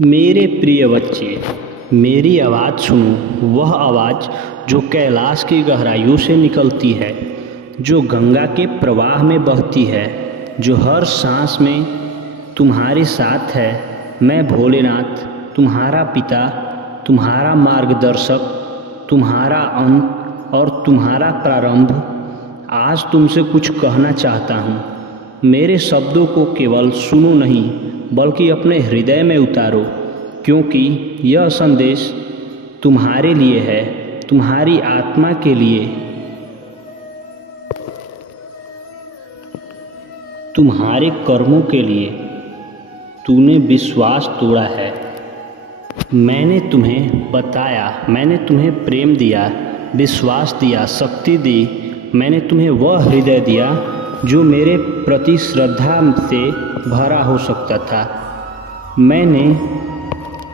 मेरे प्रिय बच्चे, मेरी आवाज़ सुनो। वह आवाज़ जो कैलाश की गहराइयों से निकलती है, जो गंगा के प्रवाह में बहती है, जो हर सांस में तुम्हारे साथ है। मैं भोलेनाथ, तुम्हारा पिता, तुम्हारा मार्गदर्शक, तुम्हारा अंत और तुम्हारा प्रारंभ, आज तुमसे कुछ कहना चाहता हूँ। मेरे शब्दों को केवल सुनो नहीं, बल्कि अपने हृदय में उतारो, क्योंकि यह संदेश तुम्हारे लिए है, तुम्हारी आत्मा के लिए, तुम्हारे कर्मों के लिए। तूने विश्वास तोड़ा है, मैंने तुम्हें बताया, मैंने तुम्हें प्रेम दिया, विश्वास दिया, शक्ति दी। मैंने तुम्हें वह हृदय दिया जो मेरे प्रति श्रद्धा से भरा हो सकता था। मैंने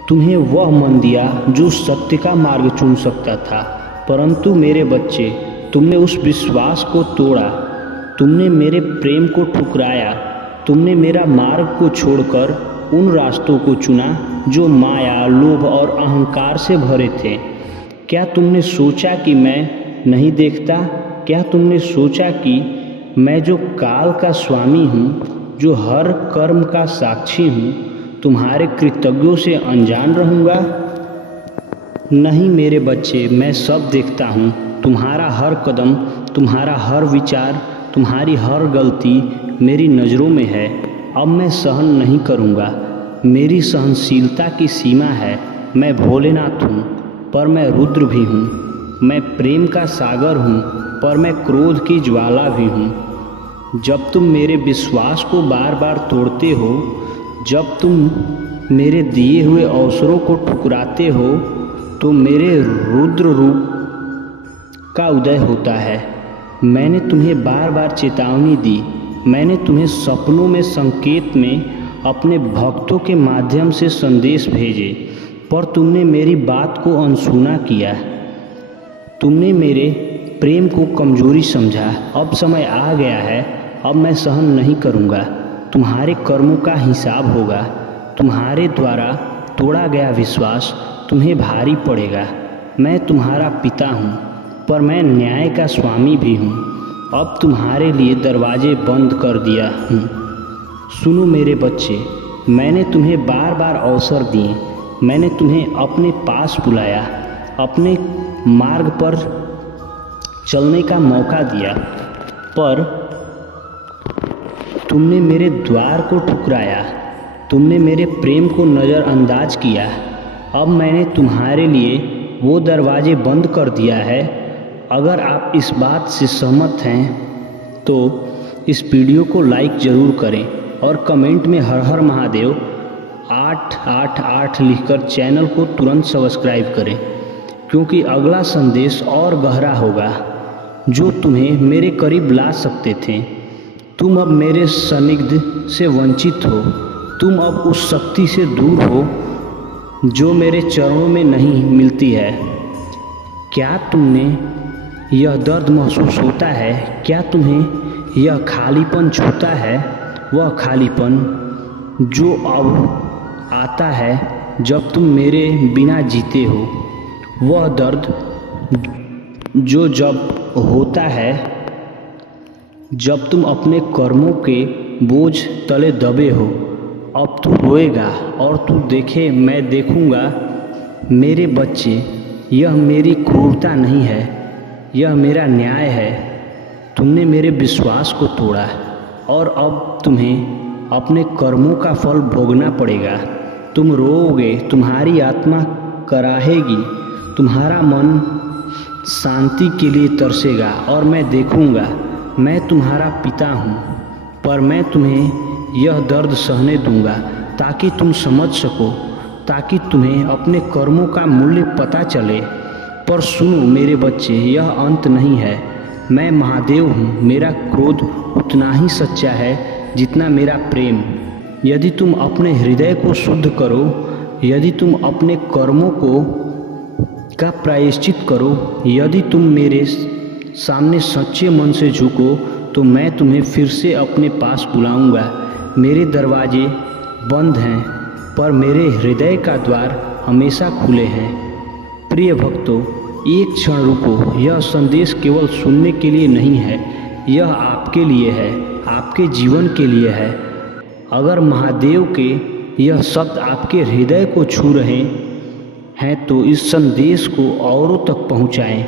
तुम्हें वह मन दिया जो सत्य का मार्ग चुन सकता था। परंतु मेरे बच्चे, तुमने उस विश्वास को तोड़ा, तुमने मेरे प्रेम को ठुकराया, तुमने मेरा मार्ग को छोड़कर उन रास्तों को चुना जो माया, लोभ और अहंकार से भरे थे। क्या तुमने सोचा कि मैं नहीं देखता? क्या तुमने सोचा कि मैं जो काल का स्वामी हूँ, जो हर कर्म का साक्षी हूँ, तुम्हारे कृतज्ञों से अनजान रहूँगा? नहीं मेरे बच्चे, मैं सब देखता हूँ। तुम्हारा हर कदम, तुम्हारा हर विचार, तुम्हारी हर गलती मेरी नज़रों में है। अब मैं सहन नहीं करूँगा। मेरी सहनशीलता की सीमा है। मैं भोलेनाथ हूँ, पर मैं रुद्र भी हूँ। मैं प्रेम का सागर हूँ, पर मैं क्रोध की ज्वाला भी हूँ। जब तुम मेरे विश्वास को बार बार तोड़ते हो, जब तुम मेरे दिए हुए अवसरों को ठुकराते हो, तो मेरे रुद्र रूप का उदय होता है। मैंने तुम्हें बार बार चेतावनी दी, मैंने तुम्हें सपनों में, संकेत में, अपने भक्तों के माध्यम से संदेश भेजे, पर तुमने मेरी बात को अनसुना किया। तुमने मेरे प्रेम को कमजोरी समझा। अब समय आ गया है, अब मैं सहन नहीं करूँगा। तुम्हारे कर्मों का हिसाब होगा। तुम्हारे द्वारा तोड़ा गया विश्वास तुम्हें भारी पड़ेगा। मैं तुम्हारा पिता हूँ, पर मैं न्याय का स्वामी भी हूँ। अब तुम्हारे लिए दरवाजे बंद कर दिया हूँ। सुनो मेरे बच्चे, मैंने तुम्हें बार बार अवसर दिए, मैंने तुम्हें अपने पास बुलाया, अपने मार्ग पर चलने का मौका दिया, पर तुमने मेरे द्वार को ठुकराया, तुमने मेरे प्रेम को नज़रअंदाज किया। अब मैंने तुम्हारे लिए वो दरवाजे बंद कर दिया है। अगर आप इस बात से सहमत हैं तो इस वीडियो को लाइक ज़रूर करें और कमेंट में हर हर महादेव 888 लिखकर चैनल को तुरंत सब्सक्राइब करें, क्योंकि अगला संदेश और गहरा होगा जो तुम्हें मेरे करीब ला सकते थे। तुम अब मेरे सानिध्य से वंचित हो। तुम अब उस शक्ति से दूर हो जो मेरे चरणों में नहीं मिलती है। क्या तुमने यह दर्द महसूस होता है? क्या तुम्हें यह खालीपन छूता है? वह खालीपन जो अब आता है जब तुम मेरे बिना जीते हो। वह दर्द जो जब होता है जब तुम अपने कर्मों के बोझ तले दबे हो। अब तू रोएगा और तू देखे, मैं देखूंगा। मेरे बच्चे, यह मेरी क्रूरता नहीं है, यह मेरा न्याय है। तुमने मेरे विश्वास को तोड़ा और अब तुम्हें अपने कर्मों का फल भोगना पड़ेगा। तुम रोओगे, तुम्हारी आत्मा कराहेगी, तुम्हारा मन शांति के लिए तरसेगा, और मैं देखूंगा। मैं तुम्हारा पिता हूँ, पर मैं तुम्हें यह दर्द सहने दूंगा ताकि तुम समझ सको, ताकि तुम्हें अपने कर्मों का मूल्य पता चले। पर सुनो मेरे बच्चे, यह अंत नहीं है। मैं महादेव हूँ। मेरा क्रोध उतना ही सच्चा है जितना मेरा प्रेम। यदि तुम अपने हृदय को शुद्ध करो, यदि तुम अपने कर्मों का प्रायश्चित करो, यदि तुम मेरे सामने सच्चे मन से झुको, तो मैं तुम्हें फिर से अपने पास बुलाऊंगा। मेरे दरवाजे बंद हैं, पर मेरे हृदय का द्वार हमेशा खुले हैं। प्रिय भक्तों, एक क्षण रुको। यह संदेश केवल सुनने के लिए नहीं है, यह आपके लिए है, आपके जीवन के लिए है। अगर महादेव के यह शब्द आपके हृदय को छू रहे हैं तो इस संदेश को औरों तक पहुंचाएं।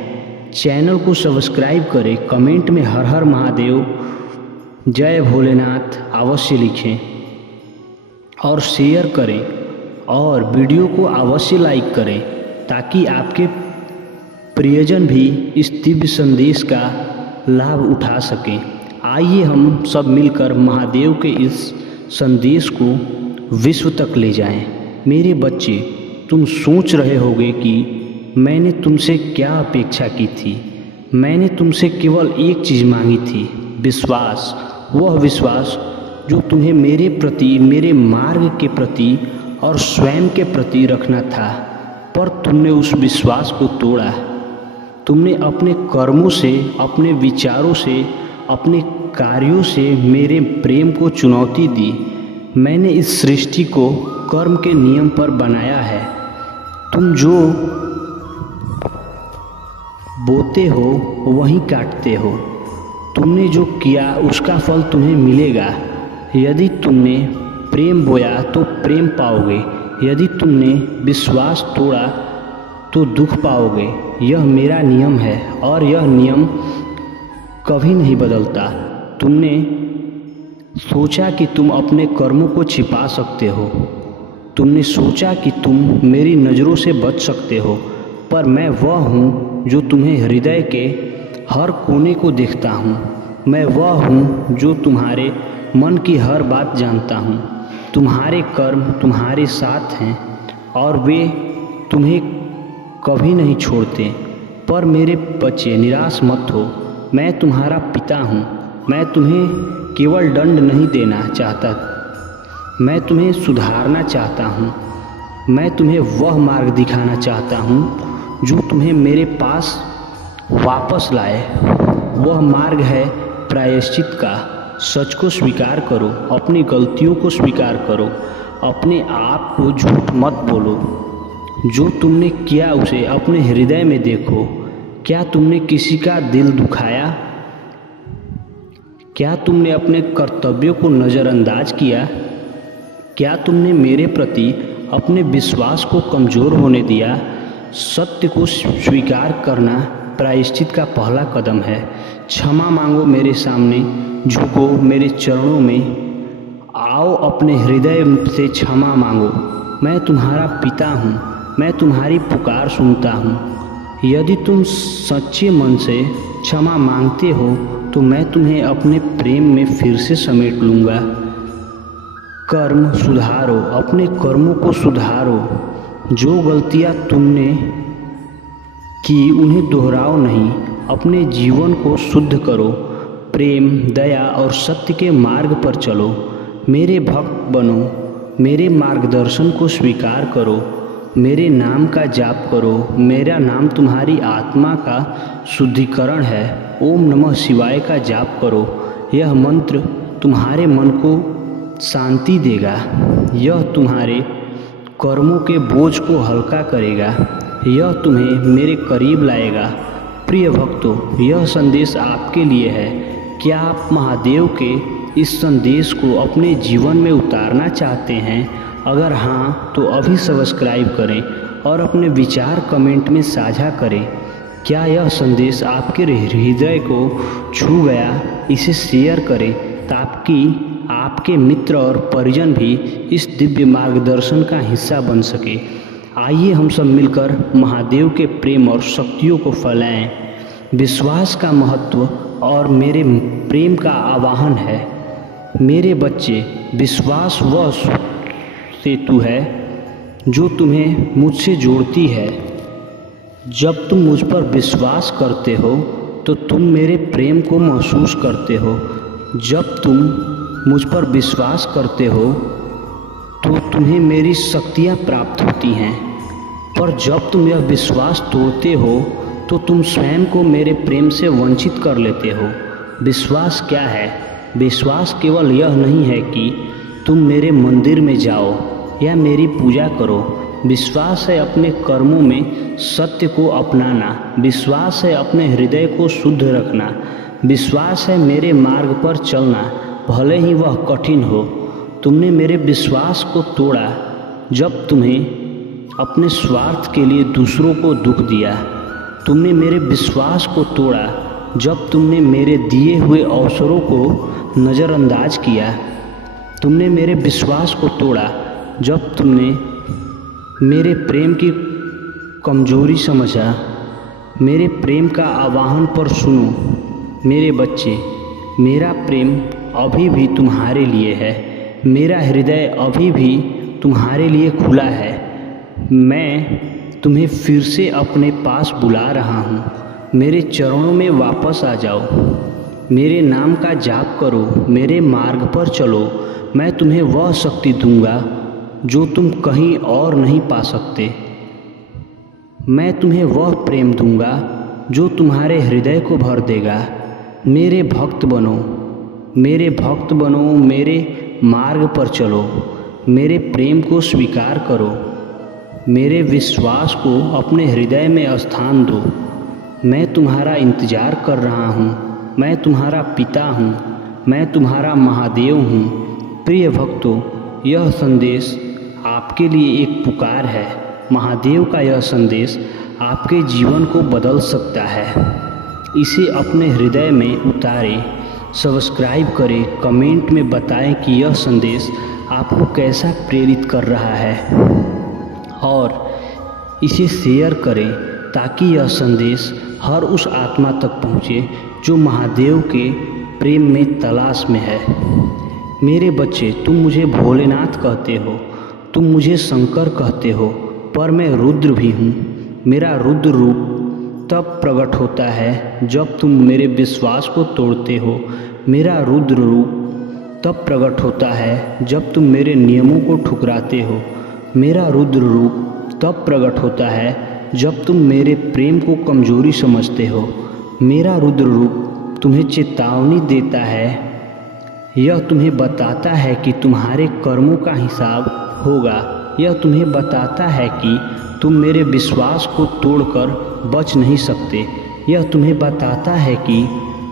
चैनल को सब्सक्राइब करें, कमेंट में हर हर महादेव, जय भोलेनाथ अवश्य लिखें और शेयर करें और वीडियो को अवश्य लाइक करें ताकि आपके प्रियजन भी इस दिव्य संदेश का लाभ उठा सकें। आइए हम सब मिलकर महादेव के इस संदेश को विश्व तक ले जाएं। मेरे बच्चे, तुम सोच रहे होगे कि मैंने तुमसे क्या अपेक्षा की थी। मैंने तुमसे केवल एक चीज़ मांगी थी, विश्वास। वह विश्वास जो तुम्हें मेरे प्रति, मेरे मार्ग के प्रति और स्वयं के प्रति रखना था, पर तुमने उस विश्वास को तोड़ा। तुमने अपने कर्मों से, अपने विचारों से, अपने कार्यों से मेरे प्रेम को चुनौती दी। मैंने इस सृष्टि को कर्म के नियम पर बनाया है। तुम जो बोते हो वहीं काटते हो। तुमने जो किया उसका फल तुम्हें मिलेगा। यदि तुमने प्रेम बोया तो प्रेम पाओगे, यदि तुमने विश्वास तोड़ा तो दुख पाओगे। यह मेरा नियम है और यह नियम कभी नहीं बदलता। तुमने सोचा कि तुम अपने कर्मों को छिपा सकते हो, तुमने सोचा कि तुम मेरी नज़रों से बच सकते हो, पर मैं वह हूँ जो तुम्हें हृदय के हर कोने को देखता हूँ। मैं वह हूँ जो तुम्हारे मन की हर बात जानता हूँ। तुम्हारे कर्म तुम्हारे साथ हैं और वे तुम्हें कभी नहीं छोड़ते। पर मेरे बच्चे, निराश मत हो। मैं तुम्हारा पिता हूँ। मैं तुम्हें केवल दंड नहीं देना चाहता, मैं तुम्हें सुधारना चाहता हूँ। मैं तुम्हें वह मार्ग दिखाना चाहता हूँ जो तुम्हें मेरे पास वापस लाए। वह मार्ग है प्रायश्चित का। सच को स्वीकार करो, अपनी गलतियों को स्वीकार करो, अपने आप को झूठ मत बोलो। जो तुमने किया उसे अपने हृदय में देखो। क्या तुमने किसी का दिल दुखाया? क्या तुमने अपने कर्तव्यों को नज़रअंदाज किया? क्या तुमने मेरे प्रति अपने विश्वास को कमज़ोर होने दिया? सत्य को स्वीकार करना प्रायश्चित का पहला कदम है। क्षमा मांगो, मेरे सामने झुको, मेरे चरणों में आओ, अपने हृदय से क्षमा मांगो। मैं तुम्हारा पिता हूँ, मैं तुम्हारी पुकार सुनता हूँ। यदि तुम सच्चे मन से क्षमा मांगते हो तो मैं तुम्हें अपने प्रेम में फिर से समेट लूँगा। कर्म सुधारो, अपने कर्मों को सुधारो। जो गलतियाँ तुमने की उन्हें दोहराओ नहीं, अपने जीवन को शुद्ध करो। प्रेम, दया और सत्य के मार्ग पर चलो। मेरे भक्त बनो, मेरे मार्गदर्शन को स्वीकार करो, मेरे नाम का जाप करो। मेरा नाम तुम्हारी आत्मा का शुद्धिकरण है। ओम नमः शिवाय का जाप करो। यह मंत्र तुम्हारे मन को शांति देगा। यह तुम्हारे कर्मों के बोझ को हल्का करेगा। यह तुम्हें मेरे करीब लाएगा। प्रिय भक्तों, यह संदेश आपके लिए है। क्या आप महादेव के इस संदेश को अपने जीवन में उतारना चाहते हैं? अगर हाँ तो अभी सब्सक्राइब करें और अपने विचार कमेंट में साझा करें। क्या यह संदेश आपके हृदय को छू गया? इसे शेयर करें ताकि आपके मित्र और परिजन भी इस दिव्य मार्गदर्शन का हिस्सा बन सके। आइए हम सब मिलकर महादेव के प्रेम और शक्तियों को फैलाएं। विश्वास का महत्व और मेरे प्रेम का आवाहन है। मेरे बच्चे, विश्वास वह सेतु है जो तुम्हें मुझसे जोड़ती है। जब तुम मुझ पर विश्वास करते हो तो तुम मेरे प्रेम को महसूस करते हो। जब तुम मुझ पर विश्वास करते हो तो तुम्हें मेरी शक्तियाँ प्राप्त होती हैं। पर जब तुम यह विश्वास तोड़ते हो तो तुम स्वयं को मेरे प्रेम से वंचित कर लेते हो। विश्वास क्या है? विश्वास केवल यह नहीं है कि तुम मेरे मंदिर में जाओ या मेरी पूजा करो। विश्वास है अपने कर्मों में सत्य को अपनाना। विश्वास है अपने हृदय को शुद्ध रखना। विश्वास है मेरे मार्ग पर चलना, भले ही वह कठिन हो। तुमने मेरे विश्वास को तोड़ा जब तुम्हें अपने स्वार्थ के लिए दूसरों को दुख दिया। तुमने मेरे विश्वास को तोड़ा जब तुमने मेरे दिए हुए अवसरों को नज़रअंदाज किया। तुमने मेरे विश्वास को तोड़ा जब तुमने मेरे प्रेम की कमजोरी समझा। मेरे प्रेम का आह्वान पर सुनो। मेरे बच्चे, मेरा प्रेम अभी भी तुम्हारे लिए है। मेरा हृदय अभी भी तुम्हारे लिए खुला है। मैं तुम्हें फिर से अपने पास बुला रहा हूँ। मेरे चरणों में वापस आ जाओ। मेरे नाम का जाप करो, मेरे मार्ग पर चलो। मैं तुम्हें वह शक्ति दूंगा जो तुम कहीं और नहीं पा सकते। मैं तुम्हें वह प्रेम दूंगा जो तुम्हारे हृदय को भर देगा। मेरे भक्त बनो, मेरे भक्त बनो, मेरे मार्ग पर चलो। मेरे प्रेम को स्वीकार करो। मेरे विश्वास को अपने हृदय में स्थान दो। मैं तुम्हारा इंतज़ार कर रहा हूँ। मैं तुम्हारा पिता हूँ। मैं तुम्हारा महादेव हूँ। प्रिय भक्तों, यह संदेश आपके लिए एक पुकार है। महादेव का यह संदेश आपके जीवन को बदल सकता है। इसे अपने हृदय में उतारें, सब्सक्राइब करें, कमेंट में बताएं कि यह संदेश आपको कैसा प्रेरित कर रहा है और इसे शेयर करें ताकि यह संदेश हर उस आत्मा तक पहुँचे जो महादेव के प्रेम में तलाश में है। मेरे बच्चे, तुम मुझे भोलेनाथ कहते हो, तुम मुझे शंकर कहते हो, पर मैं रुद्र भी हूँ। मेरा रुद्र रूप तब प्रकट होता है जब तुम मेरे विश्वास को तोड़ते हो। मेरा रुद्र रूप तब प्रकट होता है जब तुम मेरे नियमों को ठुकराते हो। मेरा रुद्र रूप तब प्रकट होता है जब तुम मेरे प्रेम को कमजोरी समझते हो। मेरा रुद्र रूप तुम्हें चेतावनी देता है। यह तुम्हें बताता है कि तुम्हारे कर्मों का हिसाब होगा। यह तुम्हें बताता है कि तुम मेरे विश्वास को तोड़कर बच नहीं सकते। यह तुम्हें बताता है कि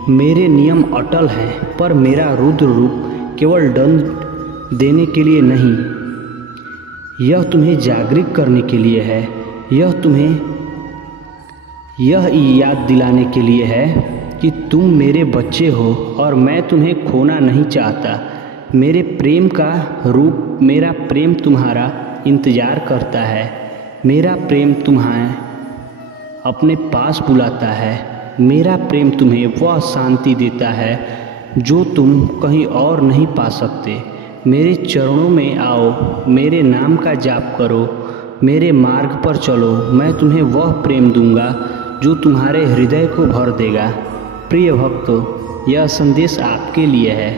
मेरे नियम अटल हैं, पर मेरा रुद्र रूप केवल दंड देने के लिए नहीं, यह तुम्हें जागृत करने के लिए है। यह तुम्हें यह याद दिलाने के लिए है कि तुम मेरे बच्चे हो और मैं तुम्हें खोना नहीं चाहता। मेरे प्रेम का रूप, मेरा प्रेम तुम्हारा इंतज़ार करता है। मेरा प्रेम तुम्हें अपने पास बुलाता है। मेरा प्रेम तुम्हें वह शांति देता है जो तुम कहीं और नहीं पा सकते। मेरे चरणों में आओ, मेरे नाम का जाप करो, मेरे मार्ग पर चलो। मैं तुम्हें वह प्रेम दूंगा जो तुम्हारे हृदय को भर देगा। प्रिय भक्तों, यह संदेश आपके लिए है।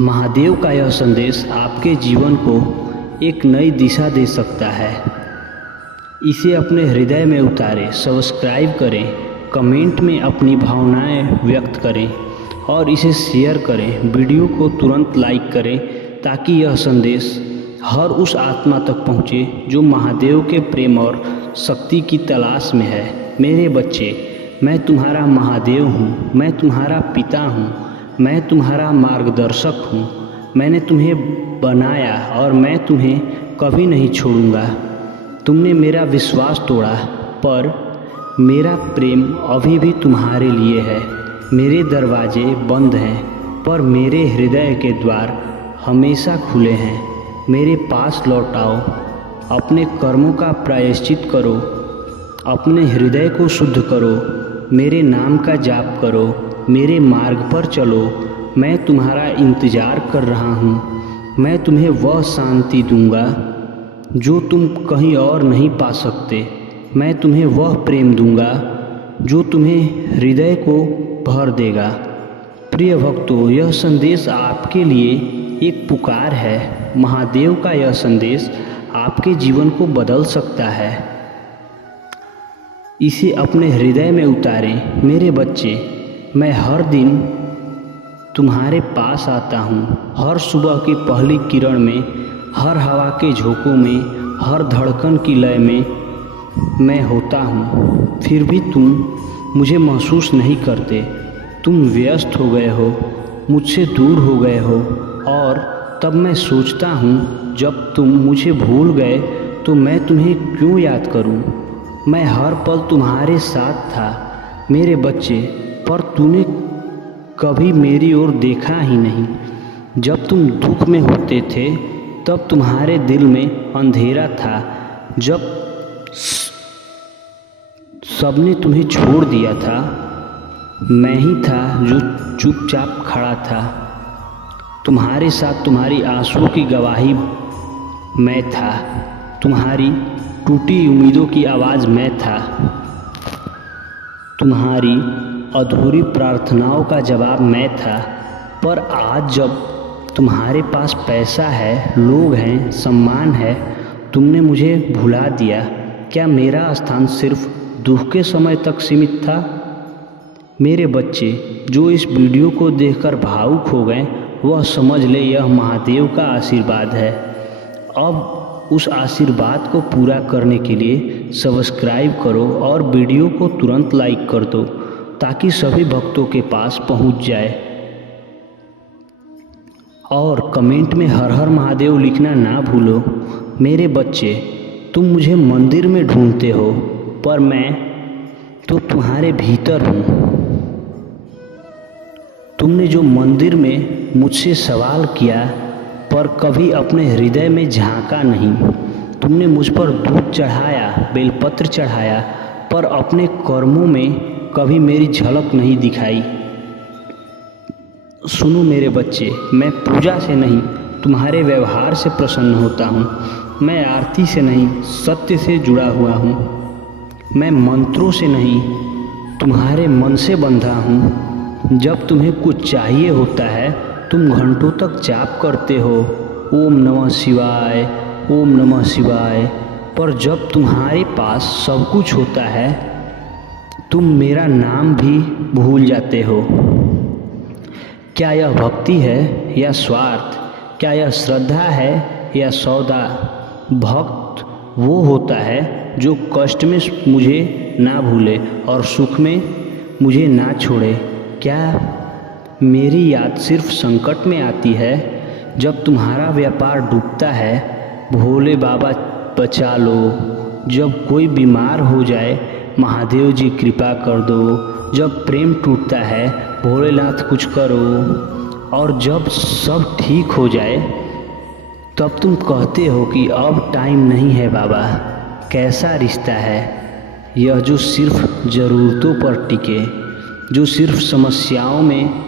महादेव का यह संदेश आपके जीवन को एक नई दिशा दे सकता है। इसे अपने हृदय में उतारें, सब्सक्राइब करें, कमेंट में अपनी भावनाएं व्यक्त करें और इसे शेयर करें। वीडियो को तुरंत लाइक करें ताकि यह संदेश हर उस आत्मा तक पहुँचे जो महादेव के प्रेम और शक्ति की तलाश में है। मेरे बच्चे, मैं तुम्हारा महादेव हूँ। मैं तुम्हारा पिता हूँ। मैं तुम्हारा मार्गदर्शक हूँ। मैंने तुम्हें बनाया और मैं तुम्हें कभी नहीं छोड़ूंगा। तुमने मेरा विश्वास तोड़ा, पर मेरा प्रेम अभी भी तुम्हारे लिए है। मेरे दरवाजे बंद हैं, पर मेरे हृदय के द्वार हमेशा खुले हैं। मेरे पास लौट आओ, अपने कर्मों का प्रायश्चित करो, अपने हृदय को शुद्ध करो, मेरे नाम का जाप करो, मेरे मार्ग पर चलो। मैं तुम्हारा इंतज़ार कर रहा हूँ। मैं तुम्हें वह शांति दूंगा जो तुम कहीं और नहीं पा सकते। मैं तुम्हें वह प्रेम दूंगा जो तुम्हें हृदय को भर देगा। प्रिय भक्तों, यह संदेश आपके लिए एक पुकार है। महादेव का यह संदेश आपके जीवन को बदल सकता है। इसे अपने हृदय में उतारें। मेरे बच्चे, मैं हर दिन तुम्हारे पास आता हूँ। हर सुबह की पहली किरण में हर हवा के झोंकों में, हर धड़कन की लय में मैं होता हूँ। फिर भी तुम मुझे महसूस नहीं करते। तुम व्यस्त हो गए हो, मुझसे दूर हो गए हो। और तब मैं सोचता हूँ, जब तुम मुझे भूल गए तो मैं तुम्हें क्यों याद करूँ। मैं हर पल तुम्हारे साथ था मेरे बच्चे, पर तूने कभी मेरी ओर देखा ही नहीं। जब तुम दुख में होते थे तब तुम्हारे दिल में अंधेरा था। जब सबने तुम्हें छोड़ दिया था, मैं ही था जो चुपचाप खड़ा था। तुम्हारे साथ तुम्हारी आंसुओं की गवाही मैं था, तुम्हारी टूटी उम्मीदों की आवाज़ मैं था, तुम्हारी अधूरी प्रार्थनाओं का जवाब मैं था। पर आज जब तुम्हारे पास पैसा है, लोग हैं, सम्मान है, तुमने मुझे भुला दिया। क्या मेरा स्थान सिर्फ दुख के समय तक सीमित था? मेरे बच्चे जो इस वीडियो को देखकर भावुक हो गए, वह समझ ले यह महादेव का आशीर्वाद है। अब उस आशीर्वाद को पूरा करने के लिए सब्सक्राइब करो और वीडियो को तुरंत लाइक कर दो, ताकि सभी भक्तों के पास पहुंच जाए। और कमेंट में हर हर महादेव लिखना ना भूलो। मेरे बच्चे, तुम मुझे मंदिर में ढूंढते हो, पर मैं तो तुम्हारे भीतर हूँ। तुमने जो मंदिर में मुझसे सवाल किया, पर कभी अपने हृदय में झांका नहीं। तुमने मुझ पर दूध चढ़ाया, बेलपत्र चढ़ाया, पर अपने कर्मों में कभी मेरी झलक नहीं दिखाई। सुनो मेरे बच्चे, मैं पूजा से नहीं तुम्हारे व्यवहार से प्रसन्न होता हूँ। मैं आरती से नहीं सत्य से जुड़ा हुआ हूँ। मैं मंत्रों से नहीं तुम्हारे मन से बंधा हूँ। जब तुम्हें कुछ चाहिए होता है, तुम घंटों तक जाप करते हो, ओम नमः शिवाय, ओम नमः शिवाय। पर जब तुम्हारे पास सब कुछ होता है, तुम मेरा नाम भी भूल जाते हो। क्या यह भक्ति है या स्वार्थ? क्या यह श्रद्धा है या सौदा? भक्त वो होता है जो कष्ट में मुझे ना भूले और सुख में मुझे ना छोड़े। क्या मेरी याद सिर्फ संकट में आती है, जब तुम्हारा व्यापार डूबता है? भोले बाबा बचा लो। जब कोई बीमार हो जाए, महादेव जी कृपा कर दो। जब प्रेम टूटता है, भोलेनाथ कुछ करो। और जब सब ठीक हो जाए, तब तुम कहते हो कि अब टाइम नहीं है बाबा। कैसा रिश्ता है यह जो सिर्फ ज़रूरतों पर टिके, जो सिर्फ समस्याओं में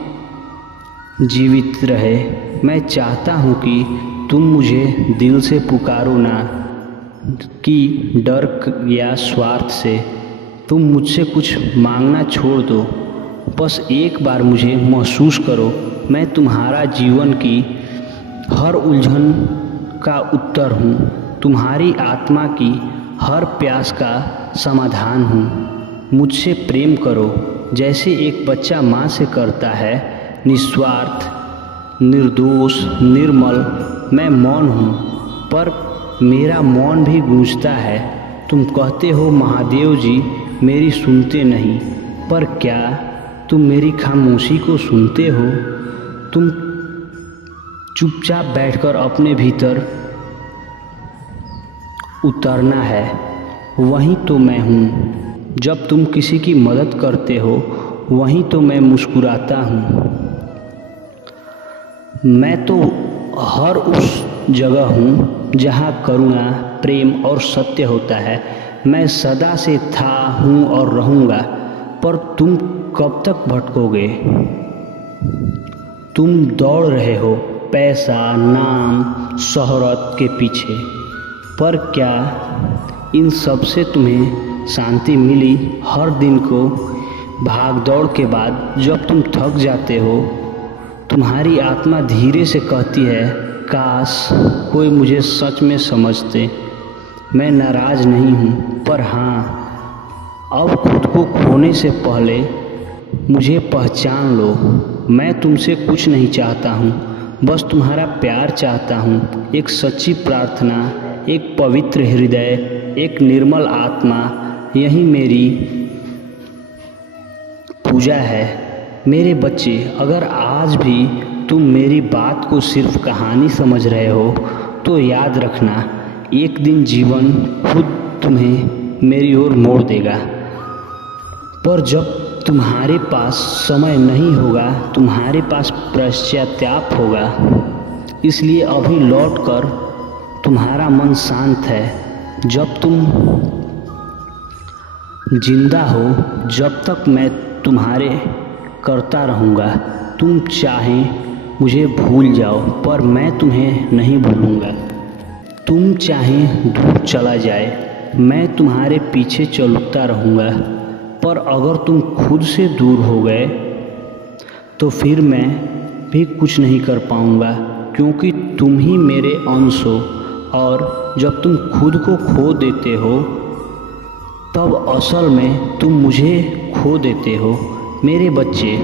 जीवित रहे। मैं चाहता हूँ कि तुम मुझे दिल से पुकारो ना कि डर या स्वार्थ से। तुम मुझसे कुछ मांगना छोड़ दो, बस एक बार मुझे महसूस करो। मैं तुम्हारा जीवन की हर उलझन का उत्तर हूँ, तुम्हारी आत्मा की हर प्यास का समाधान हूँ। मुझसे प्रेम करो जैसे एक बच्चा माँ से करता है, निस्वार्थ, निर्दोष, निर्मल। मैं मौन हूँ, पर मेरा मौन भी गूंजता है। तुम कहते हो महादेव जी मेरी सुनते नहीं, पर क्या तुम मेरी खामोशी को सुनते हो? तुम चुपचाप बैठकर अपने भीतर उतरना है, वहीं तो मैं हूँ। जब तुम किसी की मदद करते हो, वहीं तो मैं मुस्कुराता हूँ। मैं तो हर उस जगह हूँ जहाँ करुणा, प्रेम और सत्य होता है। मैं सदा से था, हूँ और रहूँगा। पर तुम कब तक भटकोगे? तुम दौड़ रहे हो पैसा, नाम, शोहरत के पीछे, पर क्या इन सब से तुम्हें शांति मिली? हर दिन को भाग दौड़ के बाद जब तुम थक जाते हो, तुम्हारी आत्मा धीरे से कहती है, काश कोई मुझे सच में समझते। मैं नाराज़ नहीं हूँ, पर हाँ, अब खुद को खोने से पहले मुझे पहचान लो। मैं तुमसे कुछ नहीं चाहता हूँ, बस तुम्हारा प्यार चाहता हूँ, एक सच्ची प्रार्थना, एक पवित्र हृदय, एक निर्मल आत्मा, यही मेरी पूजा है। मेरे बच्चे, अगर आज भी तुम मेरी बात को सिर्फ कहानी समझ रहे हो तो याद रखना, एक दिन जीवन खुद तुम्हें मेरी ओर मोड़ देगा। पर जब तुम्हारे पास समय नहीं होगा, तुम्हारे पास पश्चाताप होगा। इसलिए अभी लौट कर तुम्हारा मन शांत है। जब तुम जिंदा हो, जब तक मैं तुम्हारे करता रहूँगा। तुम चाहे मुझे भूल जाओ, पर मैं तुम्हें नहीं भूलूँगा। तुम चाहे दूर चला जाए, मैं तुम्हारे पीछे चलता रहूँगा। पर अगर तुम खुद से दूर हो गए तो फिर मैं भी कुछ नहीं कर पाऊँगा, क्योंकि तुम ही मेरे अंश हो। और जब तुम खुद को खो देते हो तब असल में तुम मुझे खो देते हो। मेरे बच्चे,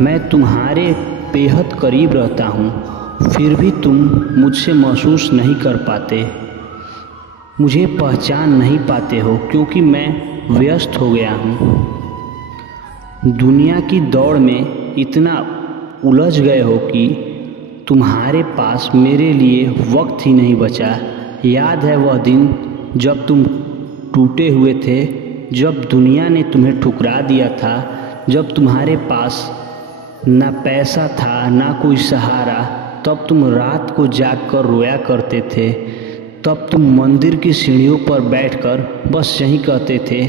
मैं तुम्हारे बेहद करीब रहता हूँ, फिर भी तुम मुझसे महसूस नहीं कर पाते, मुझे पहचान नहीं पाते हो, क्योंकि मैं व्यस्त हो गया हूँ। दुनिया की दौड़ में इतना उलझ गए हो कि तुम्हारे पास मेरे लिए वक्त ही नहीं बचा। याद है वह दिन जब तुम टूटे हुए थे, जब दुनिया ने तुम्हें ठुकरा दिया था, जब तुम्हारे पास ना पैसा था ना कोई सहारा। तब तुम रात को जागकर रोया करते थे। तब तुम मंदिर की सीढ़ियों पर बैठकर बस यही कहते थे,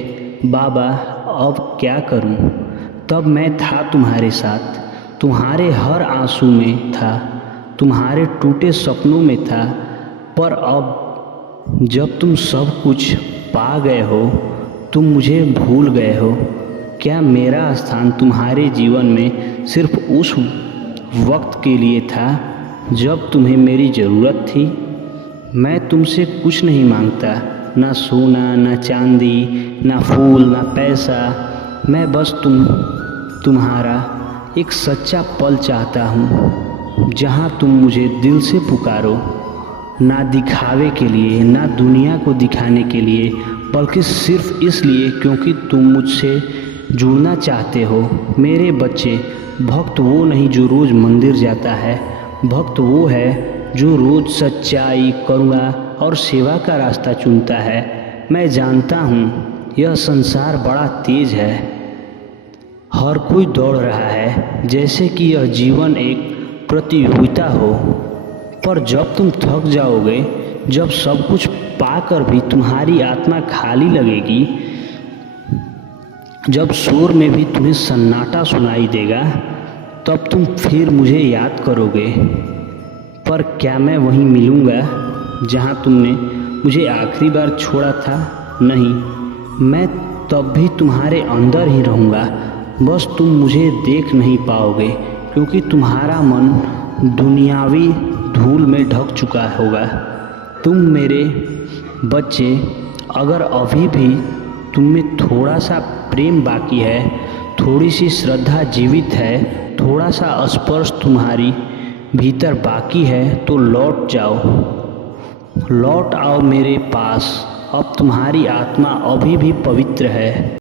बाबा अब क्या करूं। तब मैं था तुम्हारे साथ, तुम्हारे हर आंसू में था, तुम्हारे टूटे सपनों में था। पर अब जब तुम सब कुछ पा गए हो, तुम मुझे भूल गए हो। क्या मेरा स्थान तुम्हारे जीवन में सिर्फ उस वक्त के लिए था जब तुम्हें मेरी ज़रूरत थी? मैं तुमसे कुछ नहीं मांगता, ना सोना, ना चांदी, ना फूल, ना पैसा। मैं बस तुम्हारा एक सच्चा पल चाहता हूँ, जहाँ तुम मुझे दिल से पुकारो। ना दिखावे के लिए, ना दुनिया को दिखाने के लिए, बल्कि सिर्फ इसलिए क्योंकि तुम मुझसे जुड़ना चाहते हो। मेरे बच्चे, भक्त वो नहीं जो रोज़ मंदिर जाता है, भक्त वो है जो रोज़ सच्चाई, करुणा और सेवा का रास्ता चुनता है। मैं जानता हूँ यह संसार बड़ा तेज है, हर कोई दौड़ रहा है जैसे कि यह जीवन एक प्रतियोगिता हो। पर जब तुम थक जाओगे, जब सब कुछ पाकर भी तुम्हारी आत्मा खाली लगेगी, जब शोर में भी तुम्हें सन्नाटा सुनाई देगा, तब तुम फिर मुझे याद करोगे। पर क्या मैं वहीं मिलूँगा जहाँ तुमने मुझे आखिरी बार छोड़ा था? नहीं, मैं तब भी तुम्हारे अंदर ही रहूँगा। बस तुम मुझे देख नहीं पाओगे, क्योंकि तुम्हारा मन दुनियावी धूल में ढक चुका होगा। तुम मेरे बच्चे, अगर अभी भी तुम में थोड़ा सा प्रेम बाकी है, थोड़ी सी श्रद्धा जीवित है, थोड़ा सा स्पर्श तुम्हारी भीतर बाकी है, तो लौट जाओ, लौट आओ मेरे पास। अब तुम्हारी आत्मा अभी भी पवित्र है।